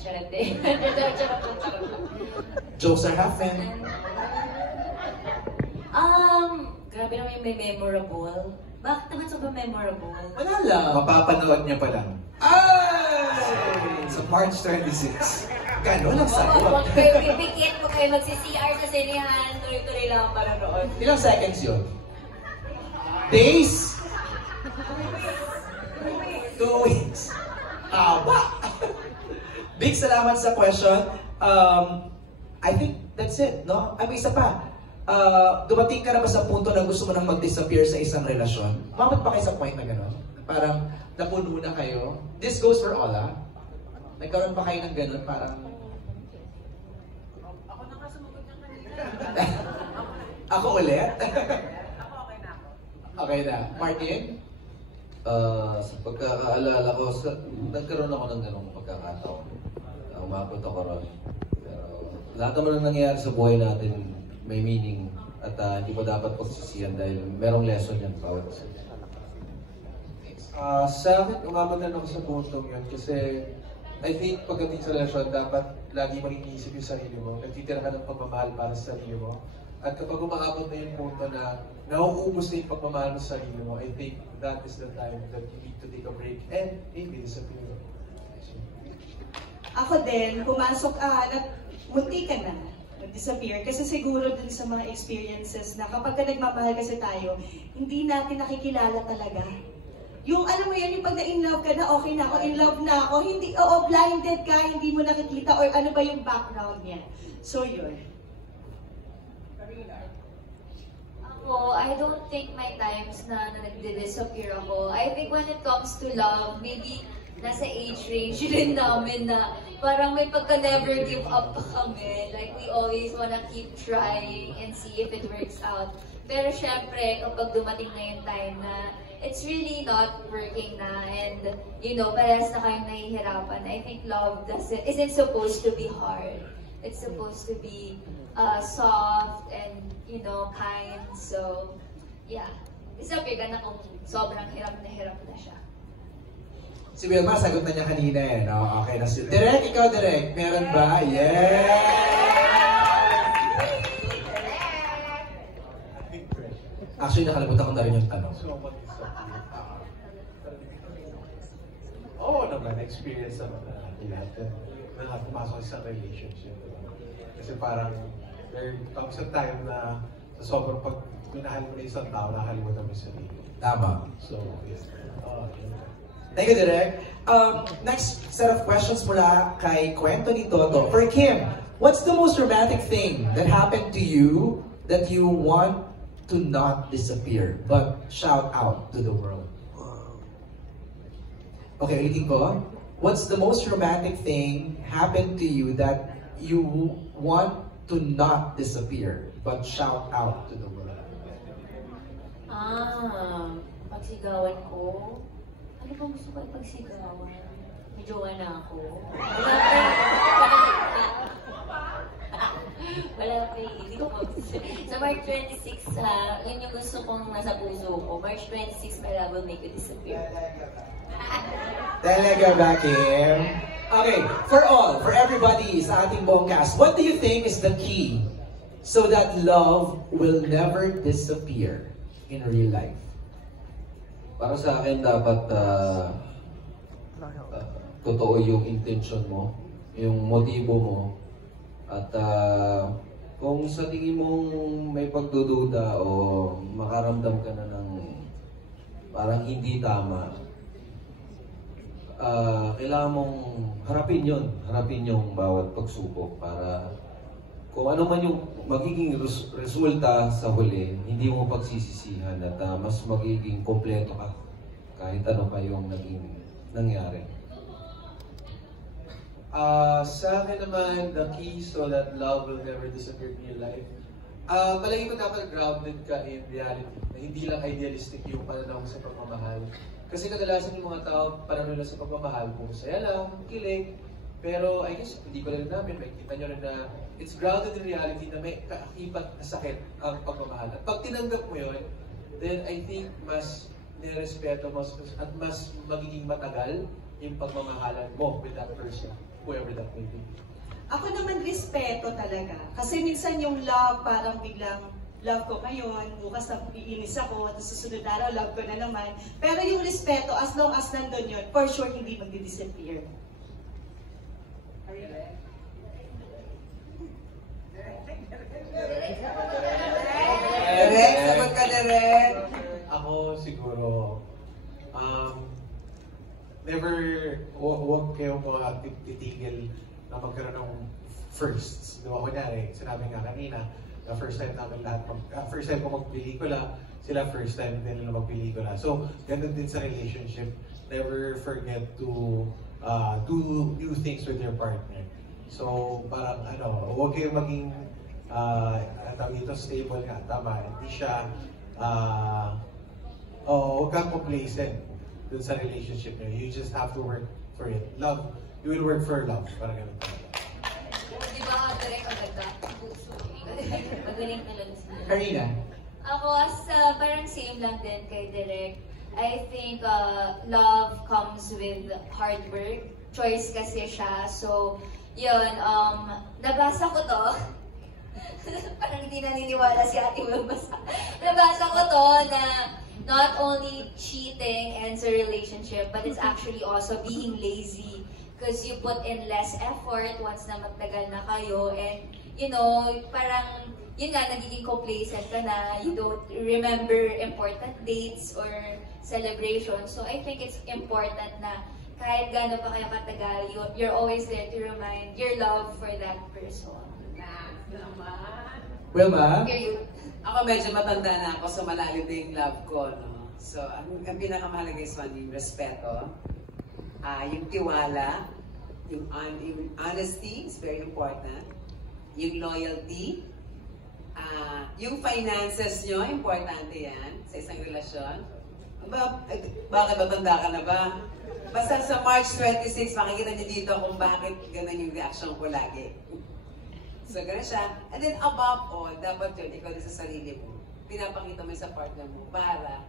Charot eh. Jokes are half-in. Grabe naman yung may memorable. Bakit naman sobrang memorable? Wala lang. Mapapanood niya pa lang. Ay! Sa March 26. Gano'n ang sagot. Huwag kayo pipikit, huwag kayo magsi-CR sa sinihan. Tuloy-tuloy lang ang paranood. Ilang seconds yun? Days? 2 weeks. Tama! Big salamat sa question. I think that's it, no? Ay, may isa pa. Dumating ka na ba sa punto na gusto mo nang mag-disappear sa isang relasyon? Umabot pa kayo sa point na gano'n? Parang napuno na kayo? This goes for all, ah. Nagkaroon pa kayo ng gano'n, parang... Ako na nga sumagot ng kanina. Ako ulit? Ako okay na ako. Okay na. Martin? Sa pagkakaalala ko, nagkaroon ako ng ganong pagkakataon. Umabot ako ron. Pero lahat naman ang nangyayari sa buhay natin may meaning at hindi pa dapat pagsisiyan dahil merong lesson yan bawat isa. Sa akin, umabot na ako sa puntong yun kasi I think pagdating sa relasyon, dapat lagi mag-iisip yung sarili mo. Nagtitira ka ng pagmamahal para sa sarili mo. At kapag umaabot na yung punto na nauubos na yung pagmamahal mo sa sarili mo, I think that is the time that you need to take a break and maybe disappear. Ako din, pumasok munti ka na mag-disappear. Kasi siguro din sa mga experiences na kapag nagmamahal kasi tayo, hindi natin nakikilala talaga. Yung alam mo yan, yung pag na-in love ka na, okay na ako, in love na ako, hindi, blinded ka, hindi mo nakikita or ano ba yung background niya. So yun. Ako, I don't think my times na nagdi-disappear ako. I think when it comes to love, maybe nasa age range din namin na parang may pagka-never give up pa kami. Like, we always wanna keep trying and see if it works out. Pero syempre, kapag dumating na yung time na it's really not working na and, you know, parehas na kayong nahihirapan, I think love isn't supposed to be hard. It's supposed to be soft and, you know, kind. So, yeah. Disappear ka na kung sobrang hirap na siya. Si Wilma, sagot na niya kanina eh, no? Okay na si... Direk, ikaw Direk, meron ba? Yes! Actually, nakalimutan ko na rin yung tanong. Oo naman, experience naman na lahat pumasok sa relationship. Kasi parang, there comes a time na sa sobrang pag minahal mo na isang tao, nakalimutan mo yung sarili. Tama. So, yes. Thank you, Direk. Next set of questions mula kay Kwento ni Toto. For Kim, what's the most romantic thing that happened to you that you want to not disappear but shout out to the world? Okay, ulitin ko. What's the most romantic thing happened to you that you want to not disappear but shout out to the world? Pagsigawan ko. Ano bang gusto ko ipagsigawan? May jowa na ako. Wala pa hindi ko. Sa March 26, yun yung gusto kong nasa puso ko. March 26, my love will make you disappear. Talaga ba, Kim? Okay, for everybody sa ating buong cast, what do you think is the key so that love will never disappear in real life? Para sa akin, dapat totoo yung intention mo, yung motibo mo, at kung sa tingin mong may pagdududa o makaramdam ka na ng parang hindi tama, kailangan mong harapin yung bawat pagsubok para kung ano man yung magiging resulta sa huli, hindi mo pagsisisihan at mas magiging kompleto ka kahit ano pa yung naging nangyari. Sa akin naman, the key so that love will never disappear in your life, palagi mo dapat grounded ka in reality, na hindi lang idealistic yung pananaw sa pagmamahal. Kasi kadalasan yung mga tao, pananaw nila sa pagmamahal, kung masaya lang, kilig, pero I guess, hindi ko rin namin, makikita nyo rin na it's grounded in reality na may kaakibat na sakit ang pagmamahal. At pag tinanggap mo yun, then I think mas nirespeto mo at mas magiging matagal yung pagmamahalan mo with that person, whoever that may be. Ako naman, respeto talaga. Kasi minsan yung love, parang biglang, love ko ngayon, bukas na iinis ako, at susunod araw, love ko na naman. Pero yung respeto, as long as nandun yun, for sure, hindi magdi-disappear. Direk, sagot ka direk. Ako siguro, never, huwag kayong mga titigil na magkaroon ng firsts. Diba, kunyari, sinabi nga kanina, na first time namin lahat, first time ko magpelikula, sila first time din nila magpelikula. So, ganun din sa relationship, never forget to do new things with your partner. So, parang huwag kayong maging tawag dito, stable nga, tama. Hindi siya, huwag kang complacent dun sa relationship niyo. You just have to work for it. Love, you will work for love. Parang ganun talaga. Di ba, direct ang ganda? Magaling ka lang siya. Karina. Ako, parang same lang din kay Direk. I think love comes with hard work. Choice kasi siya. So, yun, nabasa ko to. Parang hindi naniniwala si Ate Wilbasa. Nabasa ko to na not only cheating ends a relationship, but it's actually also being lazy. Because you put in less effort once na magtagal na kayo. And, you know, parang, yun nga, nagiging complacent ka na. You don't remember important dates or celebrations. So, I think it's important na kahit gano'n pa kayo katagal, you're always there to remind your love for that person. Wilma? Period. Ako medyo matanda na ako, so malalim din yung love ko, no? So, ang pinakamahalaga is yung respeto, yung tiwala, yung honesty is very important, yung loyalty, yung finances nyo, importante yan sa isang relasyon. Bakit matanda ka na ba? Basta sa March 26, makikita niyo dito kung bakit ganun yung reaction ko lagi. So, ganun siya. And then, above all, dapat yun, ikaw din sa sarili mo. Pinapakita mo sa partner mo para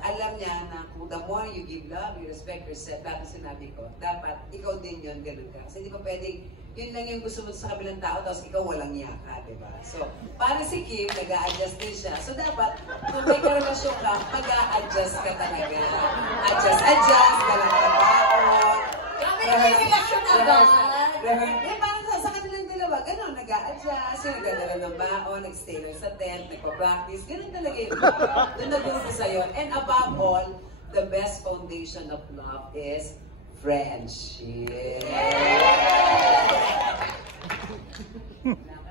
alam niya na kung the more you give love, you respect yourself, lahat ng sinabi ko, dapat ikaw din yun, ganun ka. Kasi di ba pwedeng, yun lang yung gusto mo sa kabilang tao, tapos ikaw walang yaka, di ba? So, para si Kim, nag-a-adjust din siya. So, dapat, kung may karelasyon ka, mag-a-adjust ka talaga. Adjust, galang ka ba? Kami may relasyon agad. Parang sa kanilang dalawa, gano'n, nag-a-adjust, yung nagdadala ng baon, nag-stay lang sa tent, nagpa-practice, gano'n talaga yun. Doon nag-umpisa yun. And above all, the best foundation of love is friendship.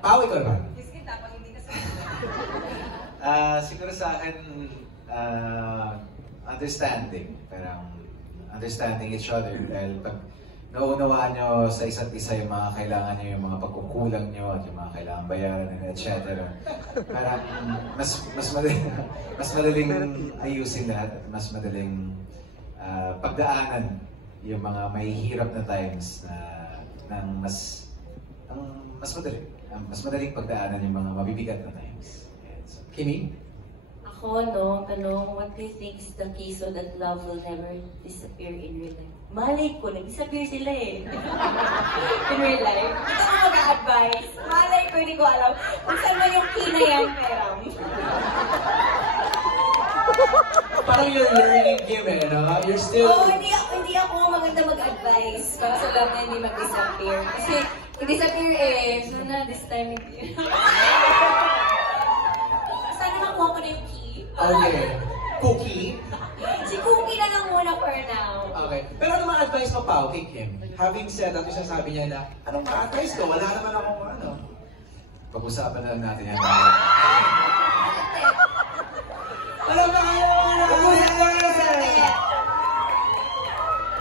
Pao, ikaw naman. Siguro sa akin, understanding. Parang understanding each other. Dahil pag nauunawaan nyo sa isa't isa yung mga kailangan nyo, yung mga pagkukulang nyo, at yung mga kailangan bayaran, etc. Parang mas madaling ayusin lahat, at mas madaling pagdaanan yung mga mahihirap na times na mas madaling pagdaanan yung mga mabibigat na times. So, Kimi? Ako, no, tanong, what do you think is the key so that love will never disappear in real life? Malay ko, nag-disappear sila eh. In real life. Hindi ako mag-a-advise. Malay ko, hindi ko alam. Kung saan mo yung key na yan, Peram. Parang you're learning, Kim, eh, no? You're still... Hindi ako maganda mag-advise. Para sa love na hindi mag-disappear. Kasi, i-disappear eh. So na, this time hindi. Sana makuha ko na yung key. Okay. Cookie? Si Cookie na lang muna for now. Okay. Pero ano mga advice mo, Pao, kay Kim? Having said that, yung sabi niya na, anong ma-advise ko? Wala naman akong ano. pag-usapan na lang natin yan. Ano ba kayo?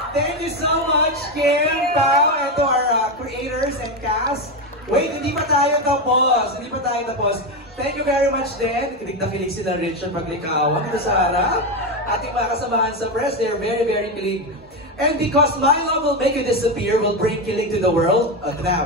Thank you so much, Kim, Pao, and to our creators and cast. Wait, hindi pa tayo tapos. Thank you very much din. Kilig na kilig sila Richard Paglikawan dito sa harap. Ating mga kasamahan sa press, they're very, very kilig. And because My Love Will Make You Disappear will bring kilig to the world,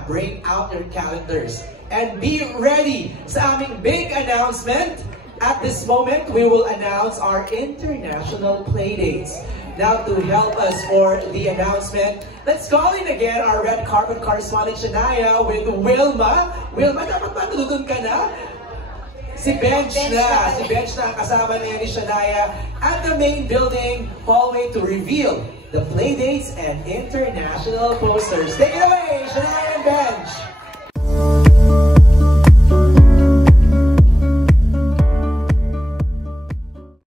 bring out your calendars. And be ready sa aming big announcement. At this moment, we will announce our international playdates. now to help us for the announcement. Let's call in again our red carpet correspondent Shania with Wilma. Wilma, dapat ba tulutun ka na? Si Bench na ang kasama niya ni Shania at the main building hallway to reveal the playdates and international posters. Take it away, Shania and Bench!